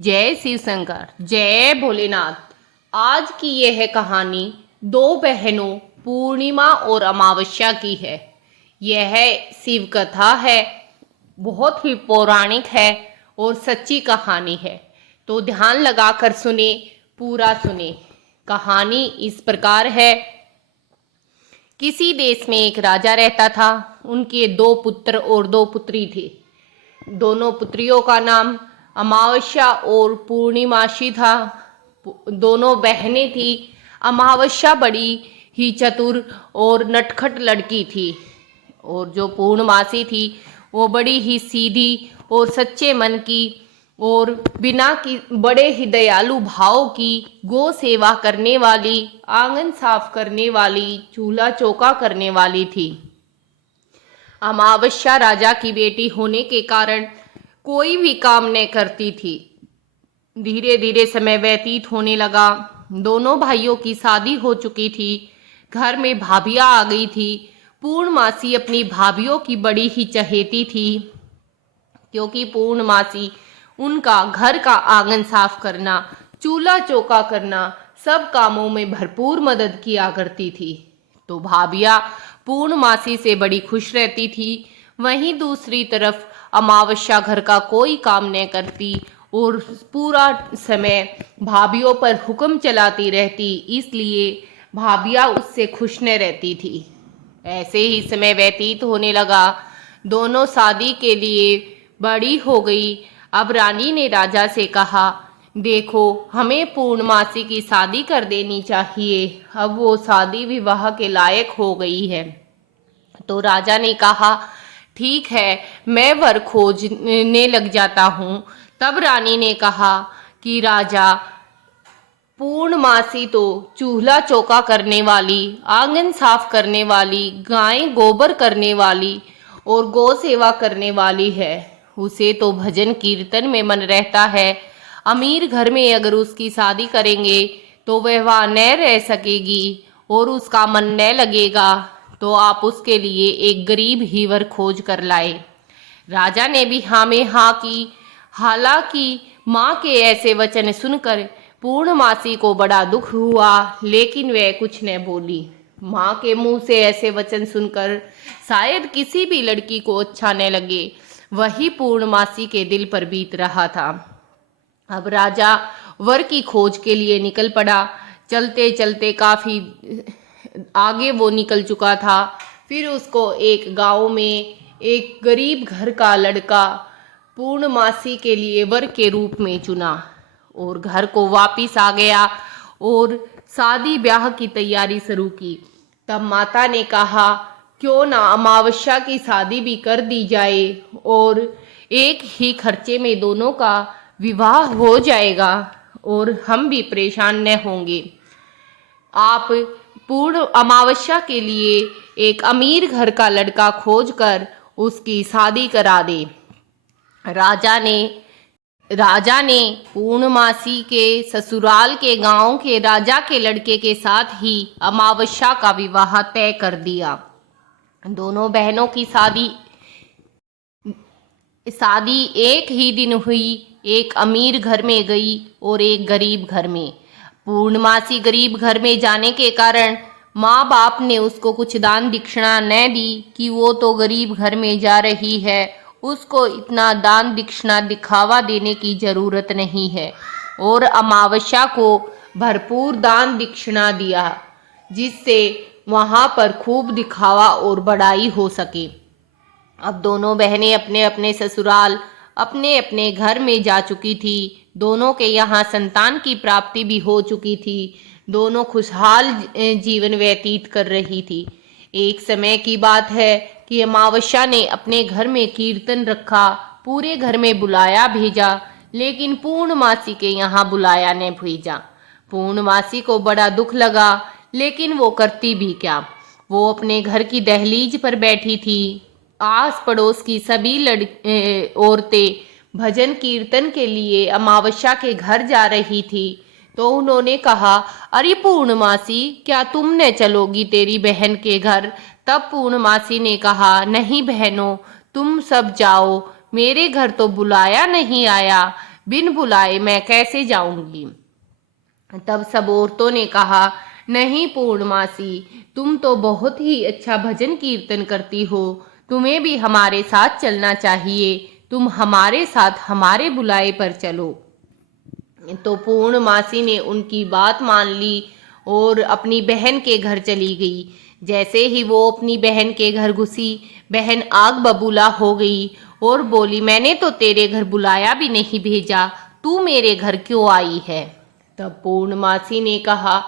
जय शिव शंकर, जय भोलेनाथ। आज की यह कहानी दो बहनों पूर्णिमा और अमावस्या की है। यह शिव कथा है, बहुत ही पौराणिक है और सच्ची कहानी है। तो ध्यान लगाकर सुने, पूरा सुने। कहानी इस प्रकार है। किसी देश में एक राजा रहता था। उनके दो पुत्र और दो पुत्री थी। दोनों पुत्रियों का नाम अमावस्या और पूर्णिमासी था। दोनों बहनें थी। अमावस्या बड़ी ही चतुर और नटखट लड़की थी और जो पूर्णमासी थी वो बड़ी ही सीधी और सच्चे मन की और बिना की बड़े ही दयालु भाव की, गौ सेवा करने वाली, आंगन साफ करने वाली, चूल्हा चौका करने वाली थी। अमावस्या राजा की बेटी होने के कारण कोई भी काम न करती थी। धीरे धीरे समय व्यतीत होने लगा। दोनों भाइयों की शादी हो चुकी थी। घर में भाभियां आ गई थी। पूर्णमासी अपनी भाभियों की बड़ी ही चहेती थी, क्योंकि पूर्णमासी उनका घर का आंगन साफ करना, चूल्हा चौका करना, सब कामों में भरपूर मदद किया करती थी। तो भाभियां पूर्णमासी से बड़ी खुश रहती थी। वहीं दूसरी तरफ अमावस्या घर का कोई काम न करती और पूरा समय भाभियों पर हुक्म चलाती रहती, इसलिए भाभियां उससे खुश न रहती थी। ऐसे ही समय व्यतीत होने लगा। दोनों शादी के लिए बड़ी हो गई। अब रानी ने राजा से कहा, देखो, हमें पूर्णमासी की शादी कर देनी चाहिए। अब वो शादी विवाह के लायक हो गई है। तो राजा ने कहा, ठीक है, मैं वर खोजने लग जाता हूँ। तब रानी ने कहा कि राजा, पूर्णमासी तो चूल्हा चौका करने वाली, आंगन साफ करने वाली, गाय गोबर करने वाली और गौ सेवा करने वाली है। उसे तो भजन कीर्तन में मन रहता है। अमीर घर में अगर उसकी शादी करेंगे तो वह वहाँ न रह सकेगी और उसका मन न लगेगा। तो आप उसके लिए एक गरीब ही वर खोज कर लाए। राजा ने भी हाँ में हाँ की। हालांकि माँ के ऐसे वचन सुनकर पूर्णमासी को बड़ा दुख हुआ, लेकिन वह कुछ न बोली। माँ के मुंह से ऐसे वचन सुनकर शायद किसी भी लड़की को अच्छा न लगे, वही पूर्णमासी के दिल पर बीत रहा था। अब राजा वर की खोज के लिए निकल पड़ा। चलते चलते काफी आगे वो निकल चुका था। फिर उसको एक गांव में एक गरीब घर का लड़का पूर्णमासी के लिए वर के रूप में चुना और घर को वापिस आ गया और शादी ब्याह की तैयारी शुरू की। तब माता ने कहा, क्यों ना अमावस्या की शादी भी कर दी जाए और एक ही खर्चे में दोनों का विवाह हो जाएगा और हम भी परेशान न होंगे। आप पूर्ण अमावस्या के लिए एक अमीर घर का लड़का खोजकर उसकी शादी करा दे। राजा ने पूर्णमासी के ससुराल के गांव के राजा के लड़के के साथ ही अमावस्या का विवाह तय कर दिया। दोनों बहनों की शादी एक ही दिन हुई। एक अमीर घर में गई और एक गरीब घर में। पूर्णमासी गरीब घर में जाने के कारण माँ बाप ने उसको कुछ दान दक्षिणा न दी कि वो तो गरीब घर में जा रही है, उसको इतना दान दक्षिणा दिखावा देने की जरूरत नहीं है। और अमावस्या को भरपूर दान दक्षिणा दिया, जिससे वहाँ पर खूब दिखावा और बड़ाई हो सके। अब दोनों बहनें अपने अपने ससुराल, अपने अपने घर में जा चुकी थी। दोनों के यहाँ संतान की प्राप्ति भी हो चुकी थी। दोनों खुशहाल जीवन व्यतीत कर रही थी। एक समय की बात है कि अमावस्या ने अपने घर में कीर्तन रखा, पूरे घर में बुलाया भेजा, लेकिन पूर्णमासी के यहाँ बुलाया न भेजा। पूर्णमासी को बड़ा दुख लगा, लेकिन वो करती भी क्या। वो अपने घर की दहलीज पर बैठी थी। आस पड़ोस की सभी औरतें भजन कीर्तन के लिए अमावस्या के घर जा रही थी। तो उन्होंने कहा, अरे पूर्णमासी, क्या तुम न चलोगी तेरी बहन के घर? तब पूर्णमासी ने कहा, नहीं बहनों, तुम सब जाओ, मेरे घर तो बुलाया नहीं आया। बिन बुलाए मैं कैसे जाऊंगी। तब सब औरतों ने कहा, नहीं पूर्णमासी, तुम तो बहुत ही अच्छा भजन कीर्तन करती हो, तुम्हें भी हमारे साथ चलना चाहिए, तुम हमारे साथ हमारे बुलाए पर चलो। तो पूर्णमासी ने उनकी बात मान ली और अपनी बहन के घर चली गई। जैसे ही वो अपनी बहन के घर घुसी, बहन आग बबूला हो गई और बोली, मैंने तो तेरे घर बुलाया भी नहीं भेजा, तू मेरे घर क्यों आई है। तब पूर्णमासी ने कहा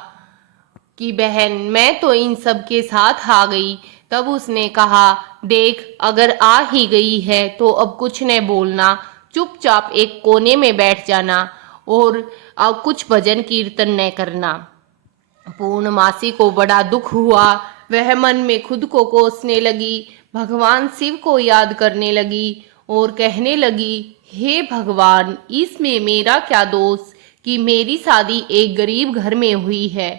कि बहन, मैं तो इन सब के साथ आ गई। तब उसने कहा, देख, अगर आ ही गई है तो अब कुछ न बोलना, चुपचाप एक कोने में बैठ जाना और अब कुछ भजन कीर्तन न करना। पूर्णमासी को बड़ा दुख हुआ। वह मन में खुद को कोसने लगी, भगवान शिव को याद करने लगी और कहने लगी, हे भगवान, इसमें मेरा क्या दोष कि मेरी शादी एक गरीब घर में हुई है।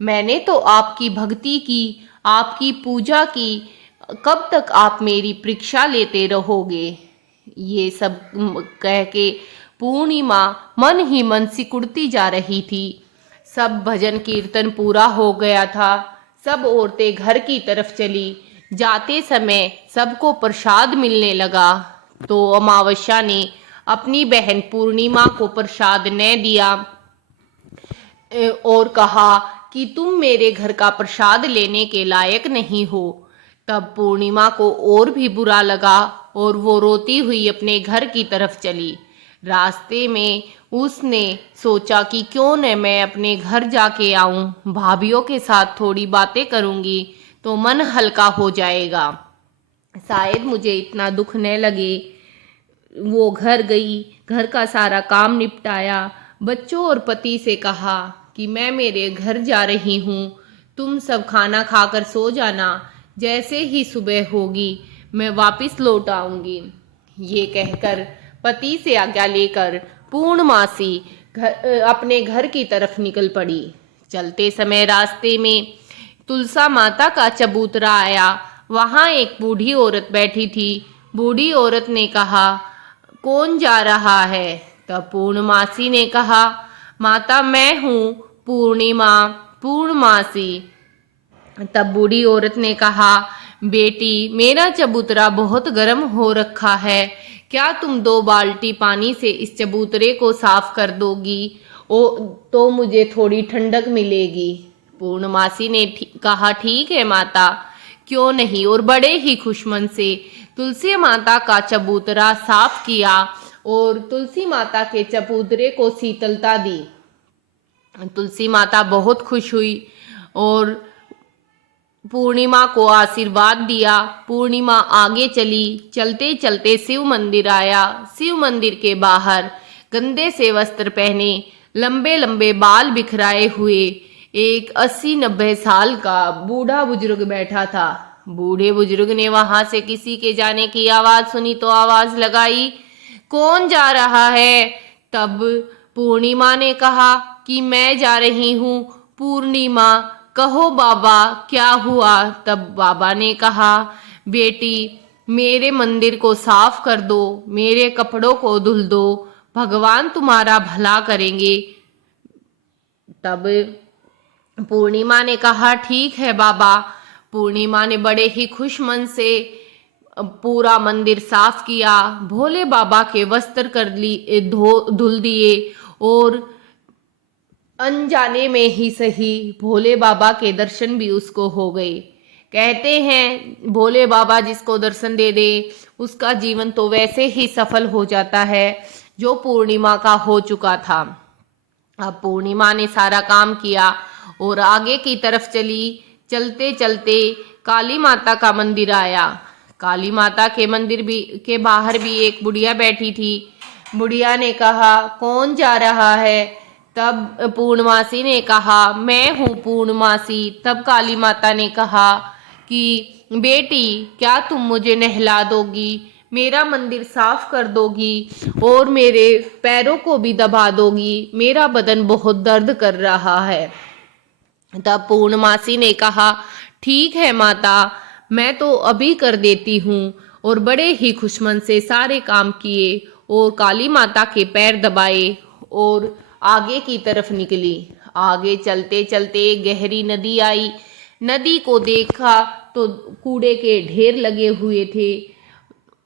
मैंने तो आपकी भक्ति की, आपकी पूजा की, कब तक आप मेरी परीक्षा लेते रहोगे। ये सब कह के पूर्णिमा मन ही मन सिकुड़ती जा रही थी। सब भजन कीर्तन पूरा हो गया था। सब औरतें घर की तरफ चली। जाते समय सबको प्रसाद मिलने लगा। तो अमावस्या ने अपनी बहन पूर्णिमा को प्रसाद न दिया और कहा कि तुम मेरे घर का प्रसाद लेने के लायक नहीं हो। तब पूर्णिमा को और भी बुरा लगा और वो रोती हुई अपने घर की तरफ चली। रास्ते में उसने सोचा कि क्यों न मैं अपने घर जाके आऊं, भाभीियों के साथ थोड़ी बातें करूंगी तो मन हल्का हो जाएगा, शायद मुझे इतना दुख न लगे। वो घर गई, घर का सारा काम निपटाया, बच्चों और पति से कहा कि मैं मेरे घर जा रही हूँ, तुम सब खाना खाकर सो जाना, जैसे ही सुबह होगी मैं वापस लौट आऊंगी। ये कहकर पति से आज्ञा लेकर पूर्णमासी अपने घर की तरफ निकल पड़ी। चलते समय रास्ते में तुलसा माता का चबूतरा आया। वहाँ एक बूढ़ी औरत बैठी थी। बूढ़ी औरत ने कहा, कौन जा रहा है। तब पूर्णमासी ने कहा, माता मैं हूँ पूर्णिमा, पूर्णमासी। तब बूढ़ी औरत ने कहा, बेटी, मेरा चबूतरा बहुत गर्म हो रखा है, क्या तुम 2 बाल्टी पानी से इस चबूतरे को साफ कर दोगी तो मुझे थोड़ी ठंडक मिलेगी। पूर्णमासी ने कहा, ठीक है माता, क्यों नहीं, और बड़े ही खुशमन से तुलसी माता का चबूतरा साफ किया और तुलसी माता के चबूतरे को शीतलता दी। तुलसी माता बहुत खुश हुई और पूर्णिमा को आशीर्वाद दिया। पूर्णिमा आगे चली। चलते चलते शिव मंदिर आया। शिव मंदिर के बाहर गंदे से वस्त्र पहने, लंबे लंबे बाल बिखराए हुए एक 80-90 साल का बूढ़ा बुजुर्ग बैठा था। बूढ़े बुजुर्ग ने वहां से किसी के जाने की आवाज सुनी तो आवाज लगाई, कौन जा रहा है। तब पूर्णिमा ने कहा कि मैं जा रही हूँ। पूर्णिमा, कहो बाबा क्या हुआ। तब बाबा ने कहा, बेटी, मेरे मंदिर को साफ कर दो, मेरे कपड़ों को धुल दो, भगवान तुम्हारा भला करेंगे। तब पूर्णिमा ने कहा, ठीक है बाबा। पूर्णिमा ने बड़े ही खुश मन से पूरा मंदिर साफ किया, भोले बाबा के वस्त्र कर धुल दिए और अनजाने में ही सही भोले बाबा के दर्शन भी उसको हो गए। कहते हैं भोले बाबा जिसको दर्शन दे दे उसका जीवन तो वैसे ही सफल हो जाता है जो पूर्णिमा का हो चुका था। अब पूर्णिमा ने सारा काम किया और आगे की तरफ चली। चलते चलते काली माता का मंदिर आया। काली माता के मंदिर के बाहर भी एक बुढ़िया बैठी थी। बुढ़िया ने कहा, कौन जा रहा है। तब पूर्णमासी ने कहा, मैं हूँ पूर्णमासी। तब काली माता ने कहा कि बेटी, क्या तुम मुझे नहला दोगी, मेरा मंदिर साफ कर दोगी और मेरे पैरों को भी दबा दोगी, मेरा बदन बहुत दर्द कर रहा है। तब पूर्णमासी ने कहा, ठीक है माता, मैं तो अभी कर देती हूँ। और बड़े ही खुशमन से सारे काम किए और काली माता के पैर दबाए और आगे की तरफ निकली। आगे चलते चलते एक गहरी नदी आई। नदी को देखा तो कूड़े के ढेर लगे हुए थे।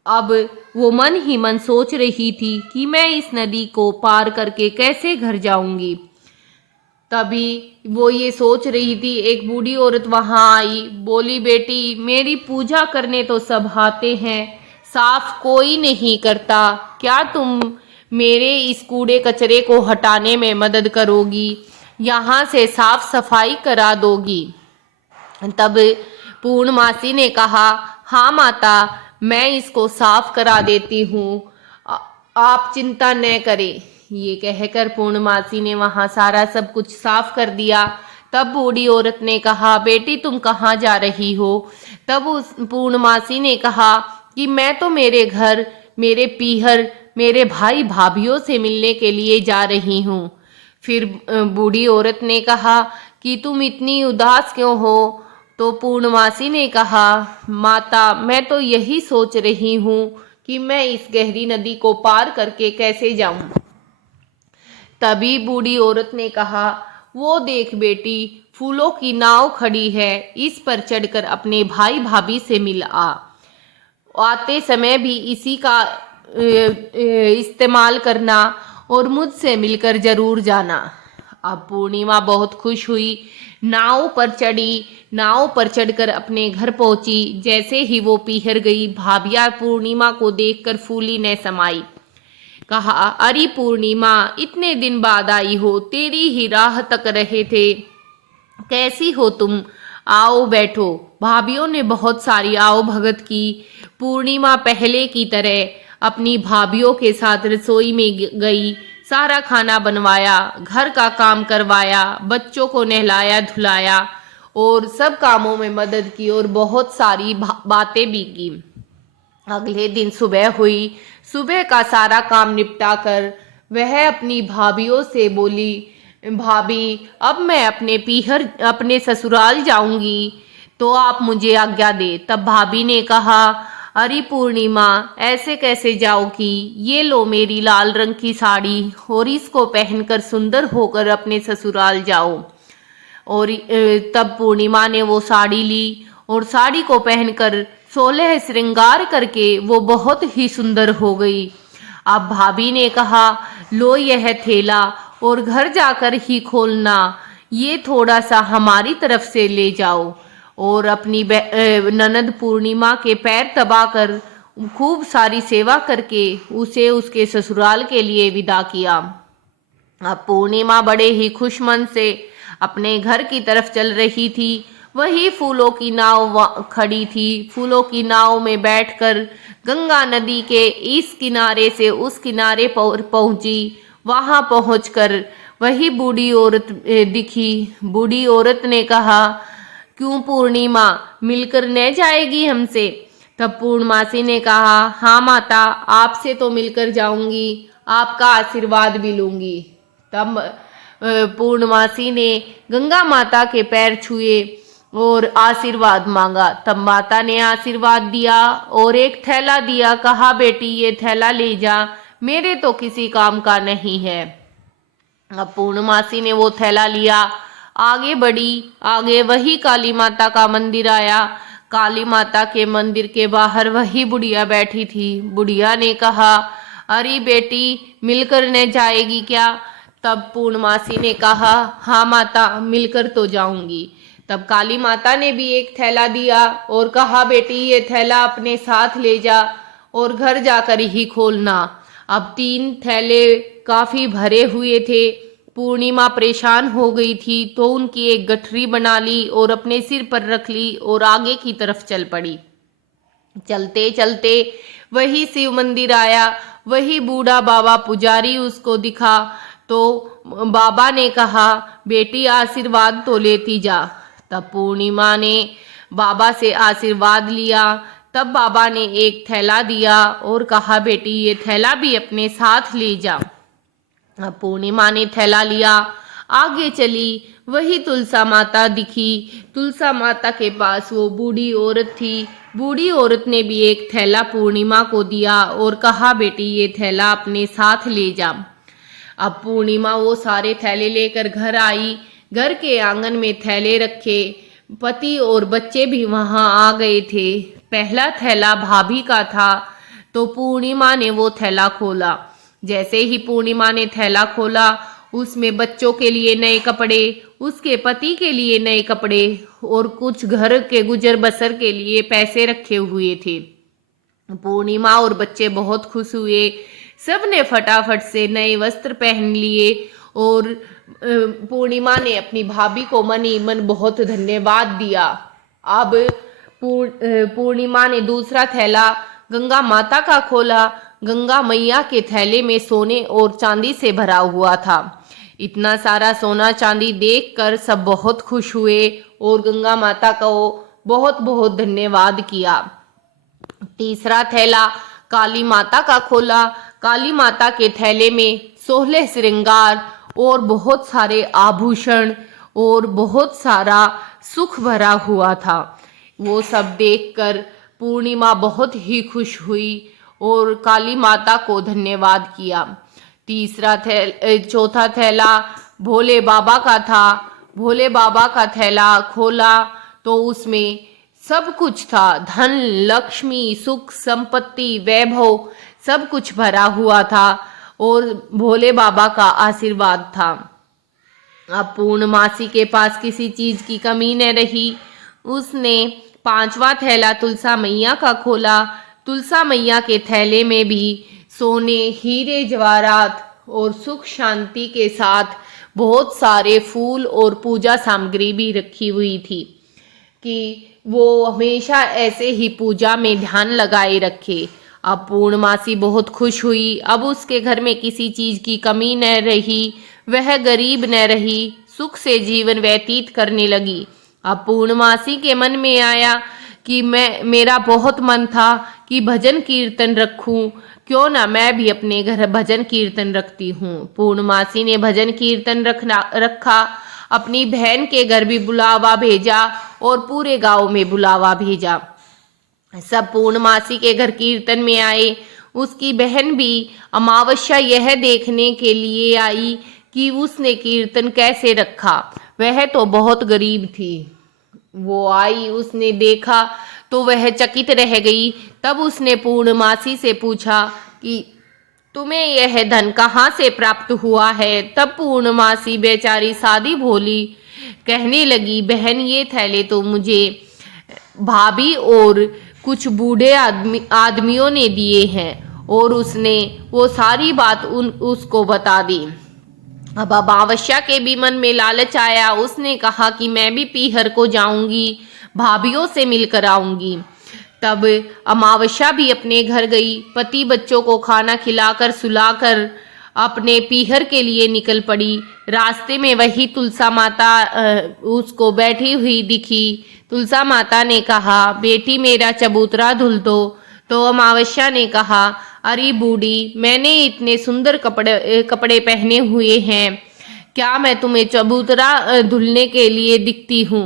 अब वो मन ही मन सोच रही थी कि मैं इस नदी को पार करके कैसे घर जाऊंगी। तभी वो ये सोच रही थी, एक बूढ़ी औरत वहां आई। बोली, बेटी, मेरी पूजा करने तो सब आते हैं, साफ कोई नहीं करता। क्या तुम मेरे इस कूड़े कचरे को हटाने में मदद करोगी? यहाँ से साफ सफाई करा दोगी? तब पूर्णमासी ने कहा, हाँ माता, मैं इसको साफ करा देती हूँ, आप चिंता न करें। ये कहकर पूर्णमासी ने वहां सारा सब कुछ साफ कर दिया। तब बूढ़ी औरत ने कहा, बेटी, तुम कहाँ जा रही हो? तब उस पूर्णमासी ने कहा कि मैं तो मेरे घर, मेरे पीहर, मेरे भाई भाभीियों से मिलने के लिए जा रही हूँ। फिर बूढ़ी औरत ने कहा कि तुम इतनी उदास क्यों हो? तो पूर्णमासी ने कहा, माता, मैं तो यही सोच रही हूँ कि मैं इस गहरी नदी को पार करके कैसे जाऊं। तभी बूढ़ी औरत ने कहा, वो देख बेटी, फूलों की नाव खड़ी है, इस पर चढ़कर अपने भाई भाभी से मिल आ। आते समय भी इसी का इस्तेमाल करना और मुझसे मिलकर जरूर जाना। अब पूर्णिमा बहुत खुश हुई, नाव पर चढ़ी। नाव पर चढ़कर अपने घर पहुंची। जैसे ही वो पीहर गई, भाभिया पूर्णिमा को देखकर फूली न समाई। कहा, अरे पूर्णिमा, इतने दिन बाद आई हो, तेरी ही राह तक रहे थे, कैसी हो तुम? आओ बैठो। भाभियों ने बहुत सारी आओ भगत की। पूर्णिमा पहले की तरह अपनी भाभियों के साथ रसोई में गई, सारा खाना बनवाया, घर का काम करवाया, बच्चों को नहलाया धुलाया और सब कामों में मदद की और बहुत सारी बातें भी की। अगले दिन सुबह हुई। सुबह का सारा काम निपटा कर वह अपनी भाभियों से बोली, भाभी, अब मैं अपने ससुराल जाऊंगी, तो आप मुझे आज्ञा दे। तब भाभी ने कहा, अरे पूर्णिमा, ऐसे कैसे जाओगी? ये लो मेरी लाल रंग की साड़ी और इसको पहनकर सुंदर होकर अपने ससुराल जाओ। और तब पूर्णिमा ने वो साड़ी ली और साड़ी को पहनकर 16 श्रृंगार करके वो बहुत ही सुंदर हो गई। अब भाभी ने कहा, लो यह थैला और घर जाकर ही खोलना, ये थोड़ा सा हमारी तरफ से ले जाओ। और अपनी ननद पूर्णिमा के पैर दबाकर खूब सारी सेवा करके उसे उसके ससुराल के लिए विदा किया। अब पूर्णिमा बड़े ही खुश मन से अपने घर की तरफ चल रही थी। वही फूलों की नाव खड़ी थी। फूलों की नाव में बैठकर गंगा नदी के इस किनारे से उस किनारे पहुंची। वहां पहुंचकर वही बूढ़ी औरत दिखी। बूढ़ी औरत ने कहा, क्यों पूर्णिमा, मिलकर न जाएगी हमसे? तब पूर्णमासी ने कहा, हाँ माता, आपसे तो मिलकर जाऊंगी, आपका आशीर्वाद भी लूंगी। तब पूर्णमासी ने गंगा माता के पैर छुए और आशीर्वाद मांगा। तब माता ने आशीर्वाद दिया और एक थैला दिया। कहा, बेटी, ये थैला ले जा, मेरे तो किसी काम का नहीं है। अब पूर्णमासी ने वो थैला लिया, आगे बढ़ी। आगे वही काली माता का मंदिर आया। काली माता के मंदिर के बाहर वही बुढ़िया बैठी थी। बुढ़िया ने कहा, अरे बेटी, मिलकर न जाएगी क्या? तब पूर्णमासी ने कहा, हाँ माता, मिलकर तो जाऊंगी। तब काली माता ने भी एक थैला दिया और कहा, बेटी, ये थैला अपने साथ ले जा और घर जाकर ही खोलना। अब 3 थैले काफी भरे हुए थे। पूर्णिमा परेशान हो गई थी, तो उनकी एक गठरी बना ली और अपने सिर पर रख ली और आगे की तरफ चल पड़ी। चलते चलते वही शिव मंदिर आया। वही बूढ़ा बाबा पुजारी उसको दिखा। तो बाबा ने कहा, बेटी, आशीर्वाद तो लेती जा। तब पूर्णिमा ने बाबा से आशीर्वाद लिया। तब बाबा ने एक थैला दिया और कहा, बेटी, ये थैला भी अपने साथ ले जा। अब पूर्णिमा ने थैला लिया, आगे चली। वही तुलसा माता दिखी। तुलसा माता के पास वो बूढ़ी औरत थी। बूढ़ी औरत ने भी एक थैला पूर्णिमा को दिया और कहा, बेटी ये थैला अपने साथ ले जा। अब पूर्णिमा वो सारे थैले लेकर घर आई। घर के आंगन में थैले रखे। पति और बच्चे भी वहां आ गए थे। पहला थैला भाभी का था तो पूर्णिमा ने वो थैला खोला। जैसे ही पूर्णिमा ने थैला खोला, उसमें बच्चों के लिए नए कपड़े, उसके पति के लिए नए कपड़े और कुछ घर के गुजर बसर के लिए पैसे रखे हुए थे। पूर्णिमा और बच्चे बहुत खुश हुए। सब ने फटाफट से नए वस्त्र पहन लिए और पूर्णिमा ने अपनी भाभी को मन ही मन बहुत धन्यवाद दिया। अब पूर्णिमा ने दूसरा थैला गंगा माता का खोला। गंगा मैया के थैले में सोने और चांदी से भरा हुआ था। इतना सारा सोना चांदी देखकर सब बहुत खुश हुए और गंगा माता को बहुत बहुत धन्यवाद किया। तीसरा थैला काली माता का खोला। काली माता के थैले में 16 श्रृंगार और बहुत सारे आभूषण और बहुत सारा सुख भरा हुआ था। वो सब देखकर पूर्णिमा बहुत ही खुश हुई और काली माता को धन्यवाद किया। चौथा थैला भोले बाबा का था। भोले बाबा का थैला खोला तो उसमें सब कुछ था। धन, लक्ष्मी, सुख, संपत्ति, वैभव सब कुछ भरा हुआ था और भोले बाबा का आशीर्वाद था। अब पूर्णमासी के पास किसी चीज की कमी न रही। उसने पांचवा थैला तुलसा मैया का खोला। तुलसा मैया के थैले में भी सोने, हीरे, जवाहरात और सुख शांति के साथ बहुत सारे फूल और पूजा सामग्री भी रखी हुई थी कि वो हमेशा ऐसे ही पूजा में ध्यान लगाए रखे। अब पूर्णमासी बहुत खुश हुई। अब उसके घर में किसी चीज की कमी न रही। वह गरीब न रही। सुख से जीवन व्यतीत करने लगी। अब पूर्णमासी के मन में आया कि मेरा बहुत मन था कि भजन कीर्तन रखूं, क्यों ना मैं भी अपने घर भजन कीर्तन रखती हूँ। पूर्णमासी ने भजन कीर्तन रखा। अपनी बहन के घर भी बुलावा भेजा और पूरे गांव में बुलावा भेजा। सब पूर्णमासी के घर कीर्तन में आए। उसकी बहन भी अमावस्या यह देखने के लिए आई कि उसने कीर्तन कैसे रखा। वह तो बहुत गरीब थी। वो आई, उसने देखा तो वह चकित रह गई। तब उसने पूर्णमासी से पूछा कि तुम्हें यह धन कहाँ से प्राप्त हुआ है। तब पूर्णमासी बेचारी सादी भोली कहने लगी, बहन ये थैले तो मुझे भाभी और कुछ बूढ़े आदमियों ने दिए हैं। और उसने वो सारी बात उसको बता दी। अब अमावस्या के भी मन में लालच आया। उसने कहा कि मैं भी पीहर को जाऊंगी, भाभीयों से मिलकर आऊंगी। तब अमावस्या भी अपने घर गई। पति बच्चों को खाना खिलाकर सुलाकर अपने पीहर के लिए निकल पड़ी। रास्ते में वही तुलसा माता उसको बैठी हुई दिखी। तुलसा माता ने कहा, बेटी मेरा चबूतरा धुल दो। तो अमावस्या ने कहा, अरे बूढ़ी, मैंने इतने सुंदर कपड़े पहने हुए हैं, क्या मैं तुम्हें चबूतरा धुलने के लिए दिखती हूँ।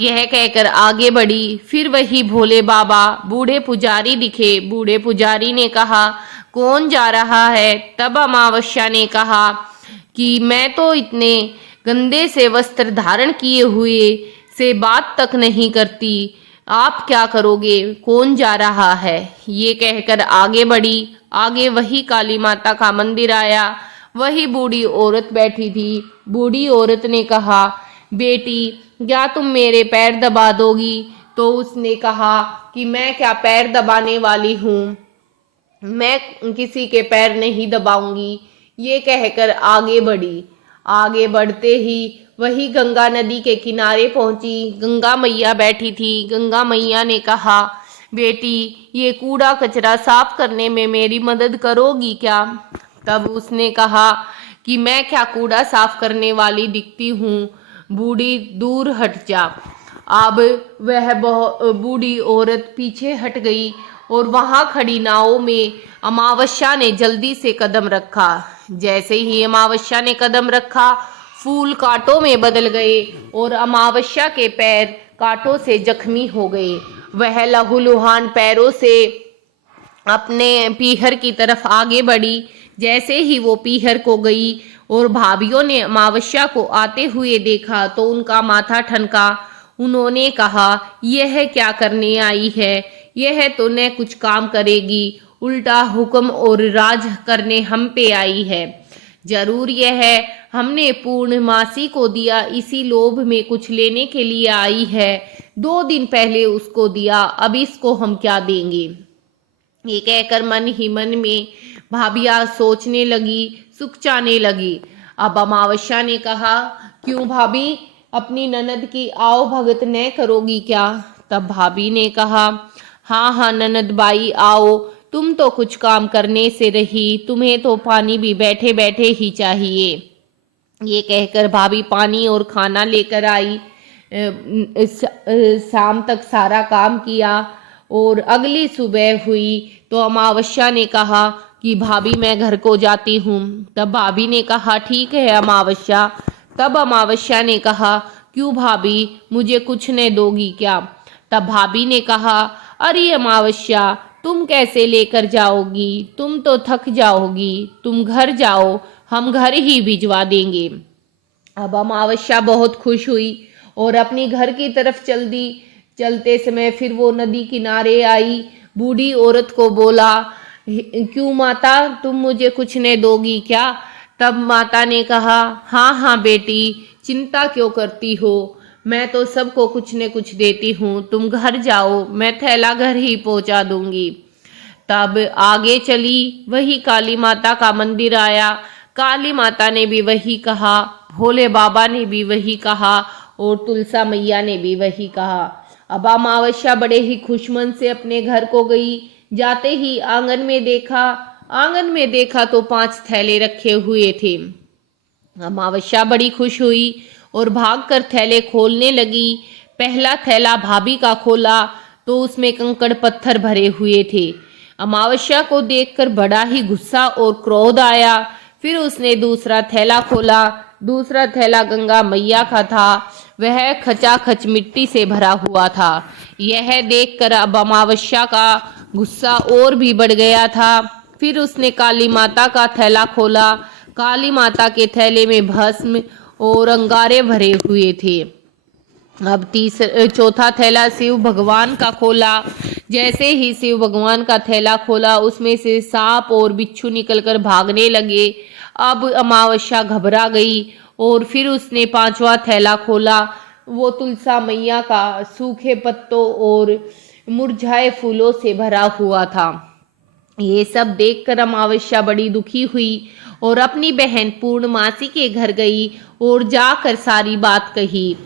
यह कहकर आगे बढ़ी। फिर वही भोले बाबा बूढ़े पुजारी दिखे। बूढ़े पुजारी ने कहा, कौन जा रहा है। तब अमावस्या ने कहा कि मैं तो इतने गंदे से वस्त्र धारण किए हुए से बात तक नहीं करती, आप क्या करोगे, कौन जा रहा है। ये कहकर आगे बढ़ी। आगे वही काली माता का मंदिर आया। वही बूढ़ी औरत बैठी थी। बूढ़ी औरत ने कहा, बेटी क्या तुम मेरे पैर दबा दोगी। तो उसने कहा कि मैं क्या पैर दबाने वाली हूँ, मैं किसी के पैर नहीं दबाऊंगी। ये कहकर आगे बढ़ी। आगे बढ़ते ही वही गंगा नदी के किनारे पहुंची। गंगा मैया बैठी थी। गंगा मैया ने कहा, बेटी ये कूड़ा कचरा साफ करने में मेरी मदद करोगी क्या। तब उसने कहा कि मैं क्या कूड़ा साफ करने वाली दिखती हूँ, बूढ़ी दूर हट जा। अब वह बूढ़ी औरत पीछे हट गई और वहां खड़ी नाव में अमावस्या ने जल्दी से कदम रखा। जैसे ही अमावस्या ने कदम रखा, फूल कांटों में बदल गए और अमावस्या के पैर कांटों से जख्मी हो गए। वह लहूलुहान पैरों से अपने पीहर की तरफ आगे बढ़ी। जैसे ही वो पीहर को गई और भाभीियों ने अमावस्या को आते हुए देखा तो उनका माथा ठनका। उन्होंने कहा, यह क्या करने आई है? यह तो न कुछ काम करेगी, उल्टा हुक्म और राज करने हम पे आई है। जरूर यह है हमने पूर्णमासी को दिया, इसी लोभ में कुछ लेने के लिए आई है। 2 दिन पहले उसको दिया, अब इसको हम क्या देंगे? ये कहकर मन ही मन में भाभिया सोचने लगी, सुकचाने लगी। अब अमावस्या ने कहा, क्यों भाभी, अपनी ननद की आओ भगत न करोगी क्या? तब भाभी ने कहा, हाँ हाँ ननद बाई आओ, तुम तो कुछ काम करने से रही, तुम्हें तो पानी भी बैठे बैठे ही चाहिए। ये कहकर भाभी पानी और खाना लेकर आई। शाम तक सारा काम किया और अगली सुबह हुई तो अमावस्या ने कहा कि भाभी मैं घर को जाती हूँ। तब भाभी ने कहा, ठीक है अमावस्या। तब अमावस्या ने कहा, क्यों भाभी, मुझे कुछ न दोगी क्या? तब भाभी ने कहा, अरे अमावस्या, तुम कैसे लेकर जाओगी? तुम तो थक जाओगी, तुम घर जाओ, हम घर ही भिजवा देंगे। अब अमावस्या बहुत खुश हुई और अपनी घर की तरफ चल दी। चलते समय फिर वो नदी किनारे आई। बूढ़ी औरत को बोला, क्यों माता, तुम मुझे कुछ न दोगी क्या? तब माता ने कहा, हाँ हाँ बेटी, चिंता क्यों करती हो, मैं तो सबको कुछ न कुछ देती हूँ, तुम घर जाओ, मैं थैला घर ही पहुँचा दूंगी। तब आगे चली, वही काली माता का मंदिर आया। काली माता ने भी वही कहा, भोले बाबा ने भी वही कहा और तुलसा मैया ने भी वही कहा। अब अमावस्या बड़े ही खुशमन से अपने घर को गई। जाते ही आंगन में देखा तो 5 थैले रखे हुए थे। अमावस्या बड़ी खुश हुई और भागकर थैले खोलने लगी। पहला थैला भाभी का खोला तो उसमें कंकड़ पत्थर भरे हुए थे। अमावस्या को देखकर बड़ा ही गुस्सा और क्रोध आया। फिर उसने दूसरा थैला खोला। दूसरा थैला गंगा मैया का था। वह खचाखच मिट्टी से भरा हुआ था। यह देखकर अब अमावस्या का गुस्सा और भी बढ़ गया था। फिर उसने काली माता का थैला खोला। काली माता के थैले में भस्म और अंगारे भरे हुए थे। अब चौथा थैला शिव भगवान का खोला। जैसे ही शिव भगवान का थैला खोला, उसमें से सांप और बिच्छू निकलकर भागने लगे। अब अमावस्या घबरा गई और फिर उसने 5वां थैला खोला। वो तुलसा मैया का सूखे पत्तों और मुरझाए फूलों से भरा हुआ था। ये सब देखकर अमावस्या बड़ी दुखी हुई और अपनी बहन पूर्णमासी के घर गई और जाकर सारी बात कही।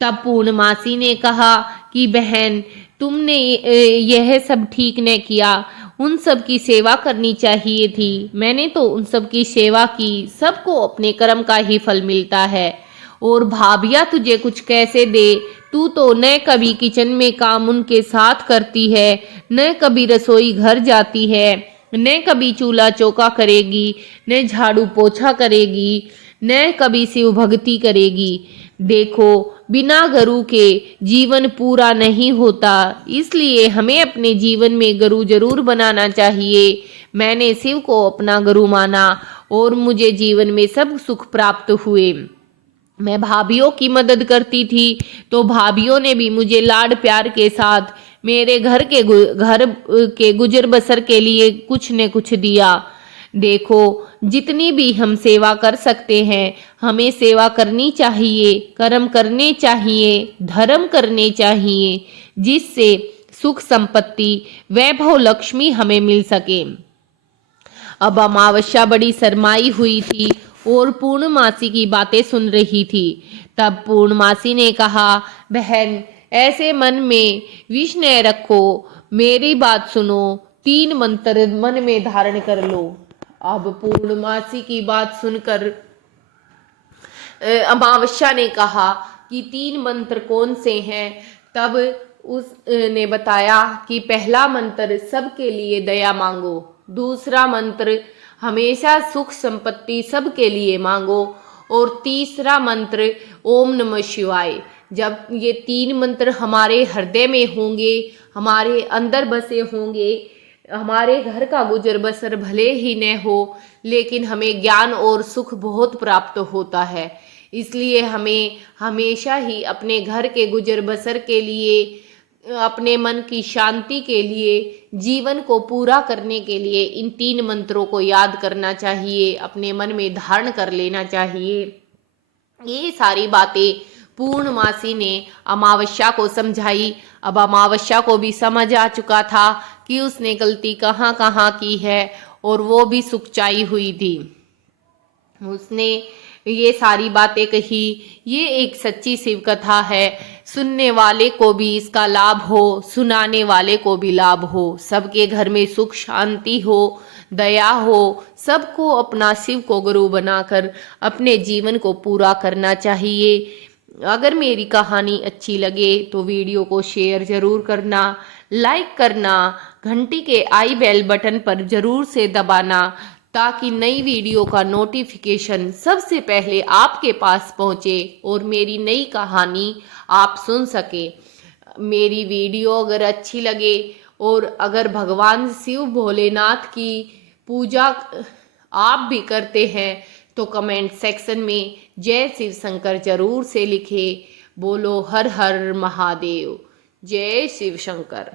तब पूर्णमासी ने कहा कि बहन, तुमने यह सब ठीक न किया, उन सब की सेवा करनी चाहिए थी। मैंने तो उन सब की सेवा की, सबको अपने कर्म का ही फल मिलता है। और भाभिया तुझे कुछ कैसे दे, तू तो न कभी किचन में काम उनके साथ करती है, न कभी रसोई घर जाती है, न कभी चूल्हा चौका करेगी, न झाड़ू पोछा करेगी, न कभी शिव भक्ति करेगी। देखो, बिना गुरु के जीवन पूरा नहीं होता, इसलिए हमें अपने जीवन में गुरु जरूर बनाना चाहिए। मैंने शिव को अपना गुरु माना और मुझे जीवन में सब सुख प्राप्त हुए। मैं भाभियों की मदद करती थी तो भाभियों ने भी मुझे लाड प्यार के साथ मेरे घर के गुजर बसर के लिए कुछ न कुछ दिया। देखो, जितनी भी हम सेवा कर सकते हैं, हमें सेवा करनी चाहिए, कर्म करने चाहिए, धर्म करने चाहिए, जिससे सुख संपत्ति वैभव लक्ष्मी हमें मिल सके। अब अमावस्या बड़ी शर्माई हुई थी और पूर्णमासी की बातें सुन रही थी। तब पूर्णमासी ने कहा, बहन, ऐसे मन में विष न रखो, मेरी बात सुनो, 3 मंत्र मन में धारण कर लो। अब पूर्णमासी की बात सुनकर अमावस्या ने कहा कि 3 मंत्र कौन से हैं? तब उसने बताया कि पहला मंत्र सबके लिए दया मांगो, दूसरा मंत्र हमेशा सुख संपत्ति सबके लिए मांगो और तीसरा मंत्र ओम नमः शिवाय। जब ये 3 मंत्र हमारे हृदय में होंगे, हमारे अंदर बसे होंगे, हमारे घर का गुजर बसर भले ही न हो, लेकिन हमें ज्ञान और सुख बहुत प्राप्त होता है। इसलिए हमें हमेशा ही अपने घर के गुजर बसर के लिए, अपने मन की शांति के लिए, जीवन को पूरा करने के लिए इन 3 मंत्रों को याद करना चाहिए, अपने मन में धारण कर लेना चाहिए। ये सारी बातें पूर्णमासी ने अमावस्या को समझाई। अब अमावस्या को भी समझ आ चुका था कि उसने गलती कहाँ कहाँ की है, और वो भी सच्चाई हुई थी। उसने ये सारी बातें कही। ये एक सच्ची शिव कथा है। सुनने वाले को भी इसका लाभ हो, सुनाने वाले को भी लाभ हो, सबके घर में सुख शांति हो, दया हो, सबको अपना शिव को गुरु बनाकर अपने जीवन को पूरा करना चाहिए। अगर मेरी कहानी अच्छी लगे तो वीडियो को शेयर जरूर करना, लाइक करना, घंटी के आई बेल बटन पर जरूर से दबाना, ताकि नई वीडियो का नोटिफिकेशन सबसे पहले आपके पास पहुंचे और मेरी नई कहानी आप सुन सके। मेरी वीडियो अगर अच्छी लगे और अगर भगवान शिव भोलेनाथ की पूजा आप भी करते हैं तो कमेंट सेक्शन में जय शिव शंकर जरूर से लिखें। बोलो हर हर महादेव, जय शिव शंकर।